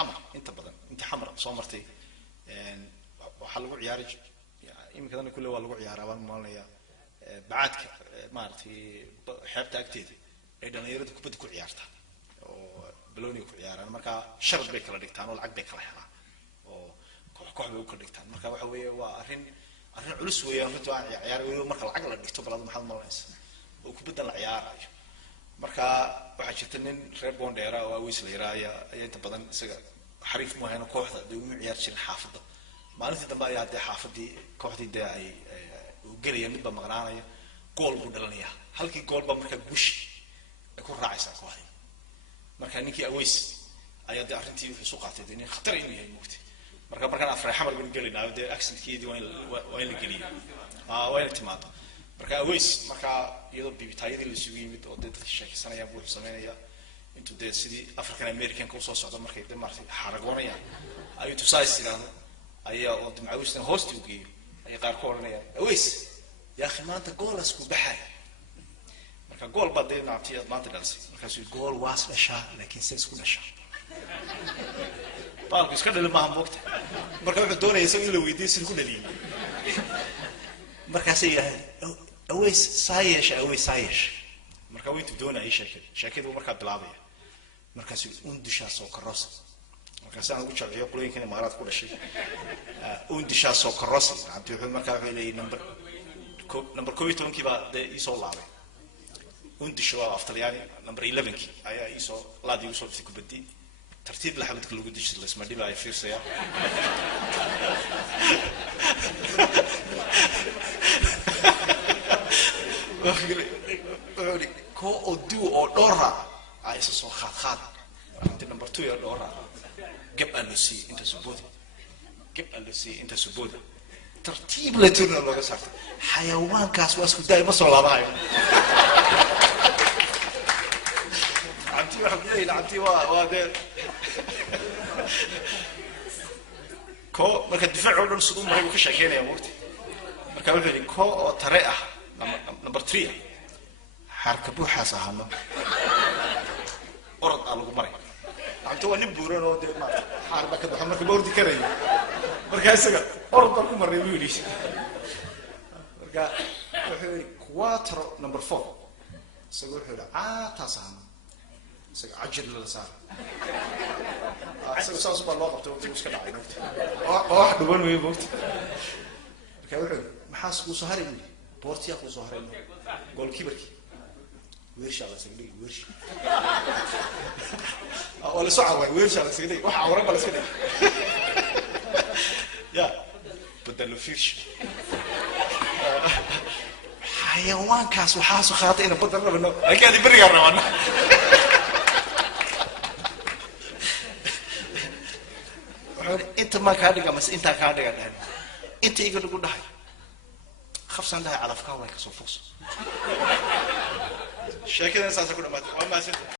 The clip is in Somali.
حمر انت بدن انت حمر soo martay waxa lagu ciyaari imikadan kullee waa lagu ciyaaraa baan maalnaya baadka maartay xeebta agteeda ay dhalinyaradu kubadda ku ciyaarta oo balooni ku ciyaaraan marka sharad bay kala dhigtaan oo lacag bay kala helaan oo koox bay u kala dhigtaan marka waxa weeye waa arrin culus weeyaan mid waa ciyaar weeyo marka lacag la dhigto balad maxad maalaysa oo kubadda la ciyaarayo marka waxa jirta nin reer Boondheera oo Aweys la yiraahdo ayaa inta badan isaga xariif ma hayno kooxda uu ciyaar jiray xaafadda maalintii dambe ayaa xaafadii kooxdii ay galiyeen midba maqnaanaya gool buu dhalanaya halkii gool ba marka guushi ay ku raacaysaa kooxdii marka ninkii Aweys ayaa arrintii wuxuu soo qaatay inay khatar inuu yahay moogtay markaan afray xamar baan galinayo accentkeedii waa in la geliyo waa in timaado marka Aweys marka iyadoo bibitaayadii la isugu yimid oo dadka sheekaysanaya buu sameynaya intuu sidii African American ka soo socdo markay martay xaragoonaya ayuu tusaaysilaan ayaa oo Aweysna hoosti u geeyay ay qaar ka oranayaan Aweys yaa khimaanta goolas ku baxay marka gool baday naabtiyad maanta dhalsay markaas uu gool waas dhashaa laakiin say isku dhashaa baalku iska dhalay ma moogta marka wuxuu doonayay in la weydiiyo si ku dhaliyay markaas ay Aweys Aweys marka way doonayay sheekadu marka bilaabay markaas uu dishaa soo karoos markaas aan ugu jeclay qolooyinkan imaaraad ku dhashay uu dishaa soo karoos abti wuxuu marka wuxuu leeyahay number 12 kiiba isoo laabay uu dishaa aftalyaani number 11 ayaa isoo laadi usoo dhigtay kubaddi tartiib la xabadka lagu dishay la isma dhibay fiirsaya ko odu oo dhora ay soo khaad inta number 2 ya dhora gab alusi inta subuda tartiib la turna looga saartay xayawaankaas waa isku day ma soo laabayo abti waxa ku abti waa ko marka difaacu dhan sidoo maray ku shaqeynaya waqti marka wuxuu yiri ko oo tare ah number 3 harka buuxaas ahama orod lagu maray abti waa nin buuran oo ma harba ka baxay marka boordi karayo marka isaga orod ku maray wuu yiri marka wuxuu yiri quarter number 4 isaga wuxuu yiri taas ahama isaga ajir la saar isaga saas baa loo qabtay oo iska dhacay wax dhuban weey boorti marka wuxuu maxaa isku soo haray boortiya ku soo haray goalkeeper ويرش على سجلي ويرش ولا صعب ويرش على سجلي واحد عوران ولا سجلي يا بدل فيش حيوان كاس وحاس وخاطئنا بدل منه اكيد بري قربنا انت ما كادغا مس انت كادغا دهن انت يقول لك دحي خفصان ده على فكره way ka soo foos sheekada saas ku dhamaatay waa ma